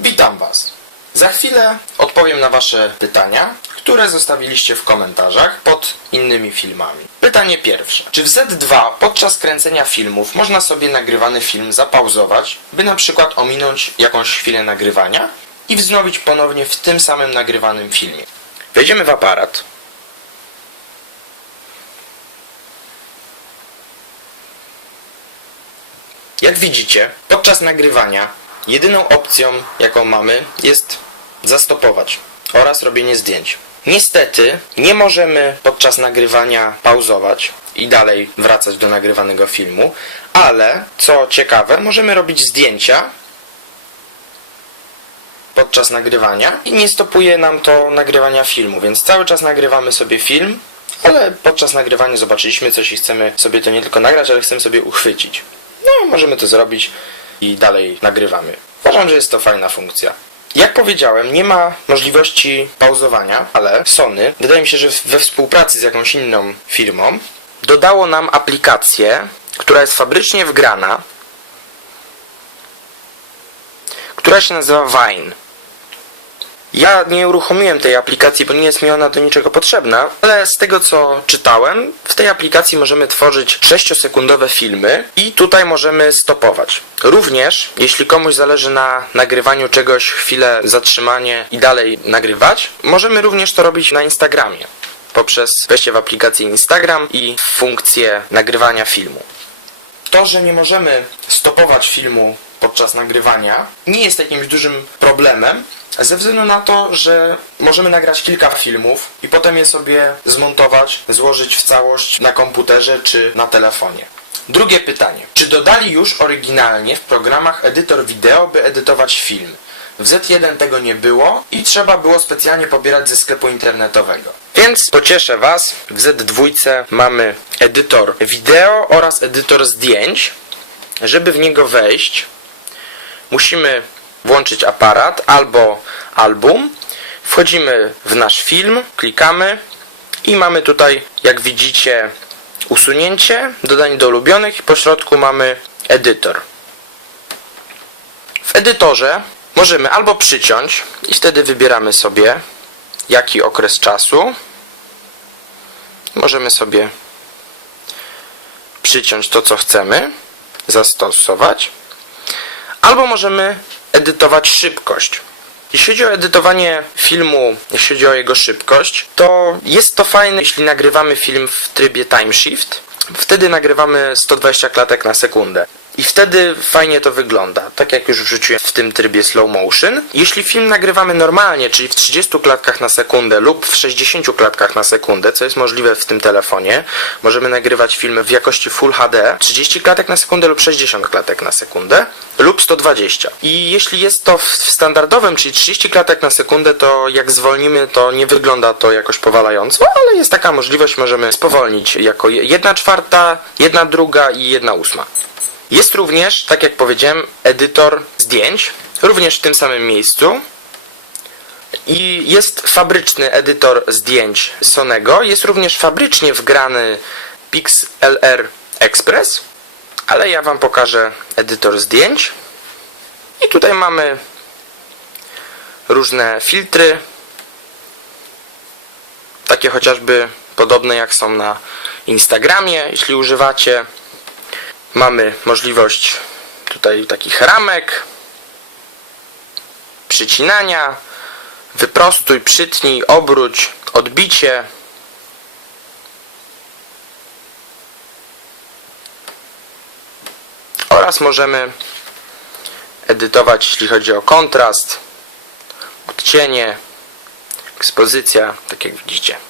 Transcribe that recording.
Witam Was. Za chwilę odpowiem na Wasze pytania, które zostawiliście w komentarzach pod innymi filmami. Pytanie pierwsze. Czy w Z2 podczas kręcenia filmów można sobie nagrywany film zapauzować, by na przykład ominąć jakąś chwilę nagrywania i wznowić ponownie w tym samym nagrywanym filmie? Wejdziemy w aparat. Jak widzicie, podczas nagrywania jedyną opcją, jaką mamy, jest zastopować oraz robienie zdjęć. Niestety nie możemy podczas nagrywania pauzować i dalej wracać do nagrywanego filmu, ale co ciekawe, możemy robić zdjęcia podczas nagrywania i nie stopuje nam to nagrywania filmu, więc cały czas nagrywamy sobie film, ale podczas nagrywania zobaczyliśmy coś i chcemy sobie to nie tylko nagrać, ale chcemy sobie uchwycić. No, możemy to zrobić i dalej nagrywamy. Uważam, że jest to fajna funkcja. Jak powiedziałem, nie ma możliwości pauzowania, ale Sony, wydaje mi się, że we współpracy z jakąś inną firmą, dodało nam aplikację, która jest fabrycznie wgrana, która się nazywa Vine. Ja nie uruchomiłem tej aplikacji, bo nie jest mi ona do niczego potrzebna, ale z tego co czytałem, w tej aplikacji możemy tworzyć 6-sekundowe filmy i tutaj możemy stopować. Również, jeśli komuś zależy na nagrywaniu czegoś, chwilę zatrzymanie i dalej nagrywać, możemy również to robić na Instagramie poprzez wejście w aplikację Instagram i funkcję nagrywania filmu. To, że nie możemy stopować filmu podczas nagrywania, nie jest jakimś dużym problemem, ze względu na to, że możemy nagrać kilka filmów i potem je sobie zmontować, złożyć w całość na komputerze czy na telefonie. Drugie pytanie. Czy dodali już oryginalnie w programach edytor wideo, by edytować film? W Z1 tego nie było i trzeba było specjalnie pobierać ze sklepu internetowego. Więc pocieszę Was, w Z2 mamy edytor wideo oraz edytor zdjęć. Żeby w niego wejść, musimy włączyć aparat albo album. Wchodzimy w nasz film, klikamy i mamy tutaj, jak widzicie, usunięcie, dodanie do ulubionych i po środku mamy edytor. W edytorze możemy albo przyciąć i wtedy wybieramy sobie jaki okres czasu. Możemy sobie przyciąć to co chcemy, zastosować. Albo możemy edytować szybkość. Jeśli chodzi o edytowanie filmu, jeśli chodzi o jego szybkość, to jest to fajne, jeśli nagrywamy film w trybie time shift. Wtedy nagrywamy 120 klatek na sekundę. I wtedy fajnie to wygląda, tak jak już wrzuciłem w tym trybie slow motion. Jeśli film nagrywamy normalnie, czyli w 30 klatkach na sekundę lub w 60 klatkach na sekundę, co jest możliwe w tym telefonie, możemy nagrywać filmy w jakości Full HD 30 klatek na sekundę lub 60 klatek na sekundę lub 120. I jeśli jest to w standardowym, czyli 30 klatek na sekundę, to jak zwolnimy, to nie wygląda to jakoś powalająco, ale jest taka możliwość, możemy spowolnić jako 1 czwarta, 1 druga i 1 ósma. Jest również, tak jak powiedziałem, edytor zdjęć, również w tym samym miejscu. I jest fabryczny edytor zdjęć Sonego. Jest również fabrycznie wgrany PixLR Express, ale ja Wam pokażę edytor zdjęć. I tutaj mamy różne filtry, takie chociażby podobne jak są na Instagramie, jeśli używacie. Mamy możliwość tutaj takich ramek, przycinania, wyprostuj, przytnij, obróć, odbicie. Oraz możemy edytować, jeśli chodzi o kontrast, odcienie, ekspozycja, tak jak widzicie.